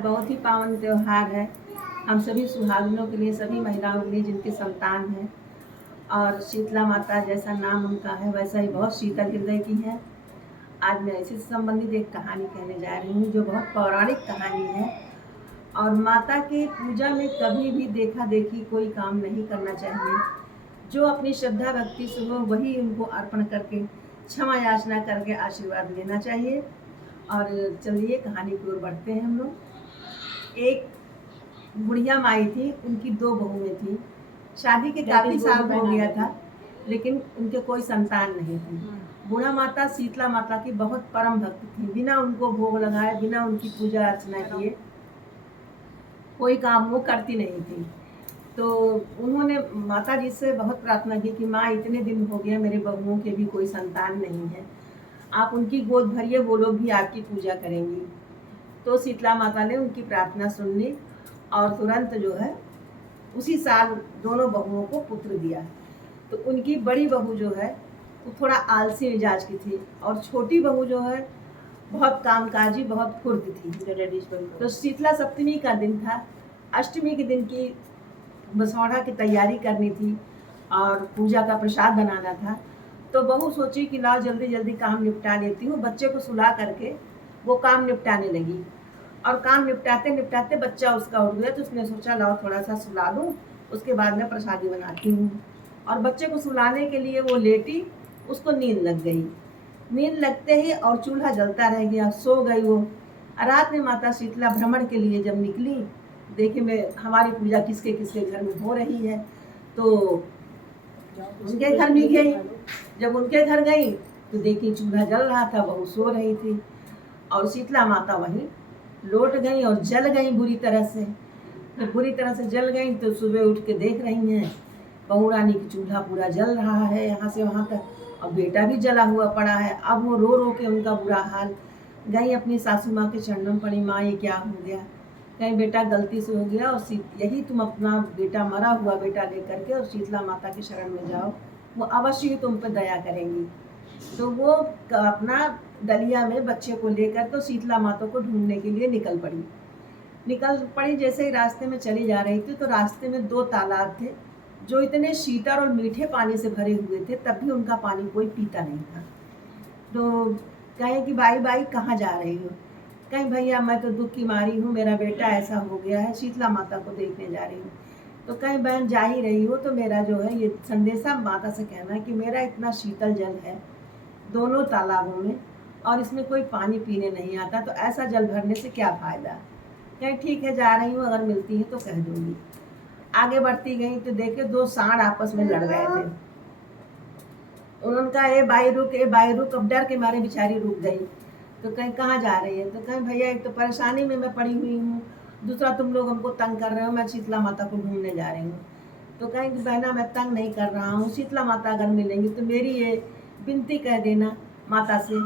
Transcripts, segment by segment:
बहुत ही पावन त्यौहार है। हम सभी सुहागिनों के लिए, सभी महिलाओं के लिए जिनके संतान हैं। और शीतला माता जैसा नाम उनका है वैसा ही बहुत शीतल हृदय की है। आज मैं इसी से संबंधित एक कहानी कहने जा रही हूँ जो बहुत पौराणिक कहानी है। और माता की पूजा में कभी भी देखा देखी कोई काम नहीं करना चाहिए। जो अपनी श्रद्धा भक्ति से हो वही उनको अर्पण करके क्षमा याचना करके आशीर्वाद लेना चाहिए। और चलिए कहानी की ओर बढ़ते हैं हम लोग। एक बुढ़िया माई थी, उनकी 2 बहुएं थी। शादी के काफी साल हो गया था लेकिन उनके कोई संतान नहीं थी। बूढ़ा माता शीतला माता की बहुत परम भक्त थी। बिना उनको भोग लगाए, बिना उनकी पूजा अर्चना किए कोई काम वो करती नहीं थी। तो उन्होंने माता जी से बहुत प्रार्थना की कि माँ, इतने दिन हो गया मेरे बहुओं के भी कोई संतान नहीं है, आप उनकी गोद भरिए, वो लोग भी आपकी पूजा करेंगी। तो शीतला माता ने उनकी प्रार्थना सुन ली और तुरंत जो है उसी साल दोनों बहुओं को पुत्र दिया। तो उनकी बड़ी बहू जो है वो थोड़ा आलसी मिजाज की थी और छोटी बहू जो है बहुत कामकाजी, बहुत फुर्त थी। तो शीतला सप्तमी का दिन था। अष्टमी के दिन की बसौड़ा की तैयारी करनी थी और पूजा का प्रसाद बनाना था। तो बहू सोची कि लाओ जल्दी जल्दी काम निपटा लेती हूँ। बच्चे को सुला करके वो काम निपटाने लगी और काम निपटाते निपटाते बच्चा उसका उठ गया। तो उसने सोचा लाओ थोड़ा सा सुला दूँ, उसके बाद मैं प्रसादी बनाती हूँ। और बच्चे को सुलाने के लिए वो लेटी, उसको नींद लग गई। नींद लगते ही और चूल्हा जलता रह गया, सो गई वो। रात में माता शीतला भ्रमण के लिए जब निकली, देखे मैं हमारी पूजा किसके किसके घर में हो रही है। तो उनके घर में गई। जब उनके घर गई तो देखी चूल्हा जल रहा था, बहू सो रही थी और शीतला माता वहीं लौट गई और जल गई बुरी तरह से। जब बुरी तरह से जल गई तो सुबह उठ के देख रही हैं बहू रानी की चूल्हा पूरा जल रहा है यहाँ से वहाँ तक और बेटा भी जला हुआ पड़ा है। अब वो रो रो के उनका बुरा हाल। गई अपनी सासू माँ के चरणों में पड़ी, माँ ये क्या हो गया? कहीं बेटा गलती से हो गया और यही तुम अपना बेटा, मरा हुआ बेटा लेकर के और शीतला माता की शरण में जाओ, वो अवश्य ही तुम पर दया करेंगी। तो वो अपना दलिया में बच्चे को लेकर तो शीतला माता को ढूंढने के लिए निकल पड़ी। जैसे ही रास्ते में चली जा रही थी तो रास्ते में 2 तालाब थे जो इतने शीतल और मीठे पानी से भरे हुए थे, तब भी उनका पानी कोई पीता नहीं था। तो कहे कि भाई भाई कहाँ जा रही हो? कहीं भैया मैं तो दुख की मारी हूँ, मेरा बेटा ऐसा हो गया है, शीतला माता को देखने जा रही हूँ। तो कहीं बहन जा ही रही हो तो मेरा जो है ये संदेशा माता से कहना कि मेरा इतना शीतल जल है दोनों तालाबों में और इसमें कोई पानी पीने नहीं आता, तो ऐसा जल भरने से क्या फ़ायदा? कहीं ठीक है जा रही हूँ, अगर मिलती है तो कह दूँगी। आगे बढ़ती गई तो देखे 2 सांड आपस में लड़ रहे थे। उन्होंने कहा ए भाई रुक। अब डर के मारे बेचारी रुक गई। तो कहीं कहाँ जा रही है? तो कहीं भैया एक तो परेशानी में मैं पड़ी हुई हूँ, दूसरा तुम लोग हमको तंग कर रहे हो, मैं शीतला माता को ढूंढने जा रही हूँ। तो कहीं कि बहना मैं तंग नहीं कर रहा हूँ, शीतला माता अगर मिलेंगी तो मेरी ये विनती कह देना माता से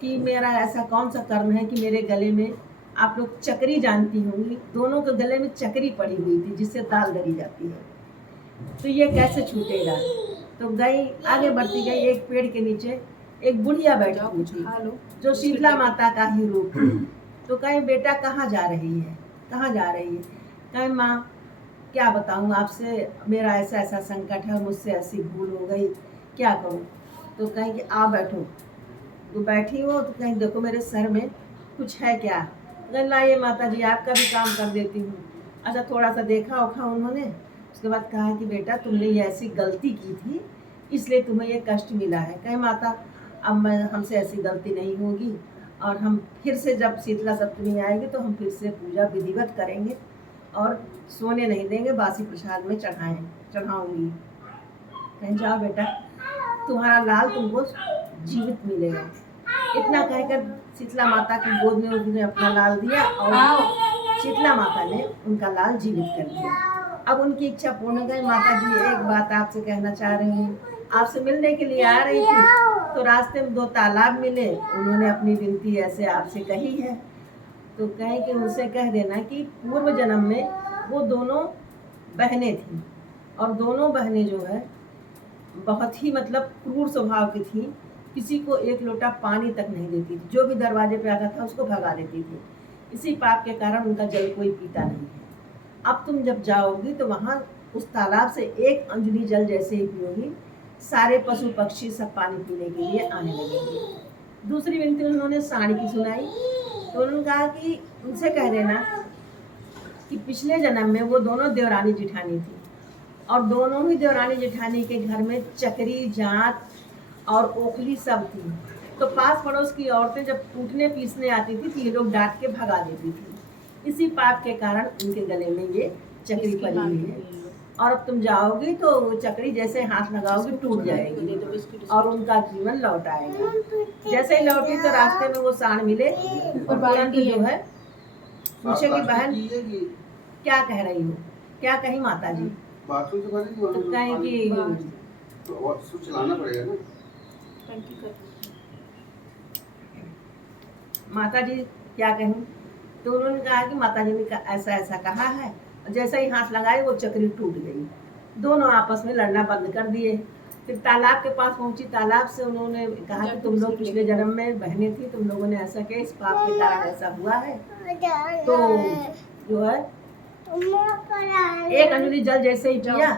कि मेरा ऐसा कौन सा कर्म है कि मेरे गले में, आप लोग चकरी जानती होंगी, दोनों के गले में चकरी पड़ी हुई थी जिससे दाल दरी जाती है, तो ये कैसे छूटेगा? तो गई, आगे बढ़ती गई। एक पेड़ के नीचे एक बुढ़िया बैठी हुई थी जो शीतला माता का ही रूप थी। तो कहीं बेटा कहाँ जा रही है, कहाँ जा रही है? कहीं माँ क्या बताऊँ आपसे, मेरा ऐसा ऐसा संकट है, मुझसे ऐसी भूल हो गई, क्या करूँ? तो कहीं कि आ बैठो। तो बैठी हो तो कहीं देखो मेरे सर में कुछ है क्या? कहीं लाइए माता जी आपका भी काम कर देती हूँ। अच्छा थोड़ा सा देखा ओखा उन्होंने, उसके बाद कहा कि बेटा तुमने ये ऐसी गलती की थी इसलिए तुम्हें ये कष्ट मिला है। कहे माता अब मैं, हमसे ऐसी गलती नहीं होगी और हम फिर से जब शीतला सप्तमी आएगी तो हम फिर से पूजा विधिवत करेंगे और सोने नहीं देंगे, बासी प्रसाद में चढ़ाऊँगी। कहीं जाओ बेटा, तुम्हारा लाल तुमको जीवित मिलेगा। इतना कहकर शीतला माता की गोद में उसने अपना लाल दिया और शीतला माता ने उनका लाल जीवित कर दिया। अब उनकी इच्छा पूर्ण हो गई। माता जी एक बात आपसे कहना चाह रही हूँ, आपसे मिलने के लिए आ रही थी तो रास्ते में 2 तालाब मिले, उन्होंने अपनी विनती ऐसे आपसे कही है। तो कहें कि उनसे कह देना कि पूर्व जन्म में वो दोनों बहनें थीं और दोनों बहनें जो है बहुत ही मतलब क्रूर स्वभाव की थी। किसी को 1 लोटा पानी तक नहीं देती थी, जो भी दरवाजे पे आता था उसको भगा देती थी। इसी पाप के कारण उनका जल कोई पीता नहीं है। अब तुम जब जाओगी तो वहाँ उस तालाब से 1 अंजलि जल जैसे ही पियोगी, सारे पशु पक्षी सब पानी पीने के लिए आने लगेंगे। दूसरी विनती उन्होंने साड़ी की सुनाई, तो उन्होंने कहा कि उनसे कह देना कि पिछले जन्म में वो दोनों देवरानी जेठानी थी और दोनों ही देवरानी जेठानी के घर में चकरी, जात और ओखली सब थी। तो पास पड़ोस की औरतें जब कूटने पीसने आती थी तो ये लोग डांट के भगा देती थी। इसी पाप के कारण उनके गले में ये चकरी पड़ी हुई है। और अब तुम जाओगी तो चकरी जैसे हाथ लगाओगी टूट जाएगी और उनका जीवन लौट आएगा। जैसे ही लौटी तो रास्ते में वो सांड मिले और तुरंत जो है पूछे कि बहन क्या कह रही हो, क्या कही माता जी? तो कहें कि चलाना पड़ेगा ना, माता जी क्या कहूँ? तो उन्होंने कहा कि माता जी ने ऐसा ऐसा कहा है। जैसे ही हाथ लगाए वो चक्री टूट गई। दोनों आपस में लड़ना बंद कर दिए। फिर तालाब के पास पहुंची, तालाब से उन्होंने कहा कि तुम लोग पिछले जन्म में बहनें थी, तुम लोगों ने ऐसा किया, इस पाप के कारण ऐसा हुआ है। तो जो है 1 अंजलि जल जैसे ही पिया,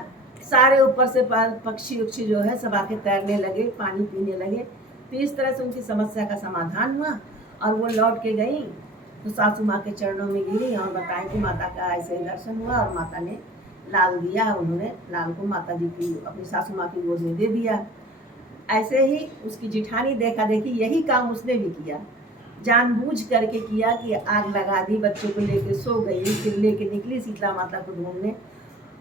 सारे ऊपर से पक्षी उक्षी जो है सब आके तैरने लगे, पानी पीने लगे। तो इस तरह से उनकी समस्या का समाधान हुआ और वो लौट के गई तो सासू माँ के चरणों में गिरी और बताएं कि माता का ऐसे ही दर्शन हुआ और माता ने लाल दिया। उन्होंने लाल को माता जी की अपनी सासू माँ की गोद में दे दिया। ऐसे ही उसकी जेठानी देखा देखी यही काम उसने भी किया, जानबूझ करके किया कि आग लगा दी, बच्चों को लेके सो गई, फिर लेके निकली शीतला माता को ढूंढने।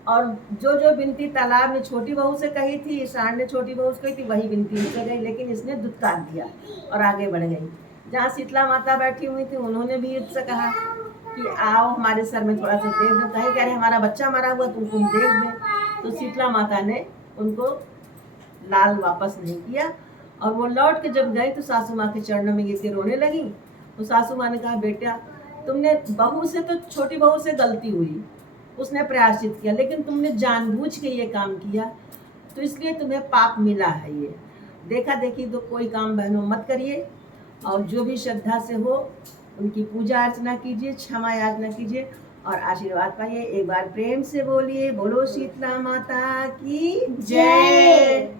और जो जो विनती तालाब में छोटी बहू से कही थी, सांड ने छोटी बहू से कही थी, वही विनती उससे गई, लेकिन इसने दुत्कार दिया और आगे बढ़ गई। जहाँ शीतला माता बैठी हुई थी उन्होंने भी इससे कहा कि आओ हमारे सर में थोड़ा सा देख दो। कहीं कह रहे हमारा बच्चा मरा हुआ तुम देख दे। तो शीतला माता ने उनको लाल वापस नहीं किया और वो लौट के जब गए तो सासू माँ के चरणों में गिर के रोने लगी। तो सासू माँ ने कहा बेटा तुमने बहू से, तो छोटी बहू से गलती हुई, उसने प्रायश्चित किया, लेकिन तुमने जानबूझ के ये काम किया तो इसलिए तुम्हें पाप मिला है। ये देखा देखी तो कोई काम बहनों मत करिए और जो भी श्रद्धा से हो उनकी पूजा अर्चना कीजिए, क्षमा याचना कीजिए और आशीर्वाद पाइए। एक बार प्रेम से बोलिए, बोलो शीतला माता की जय।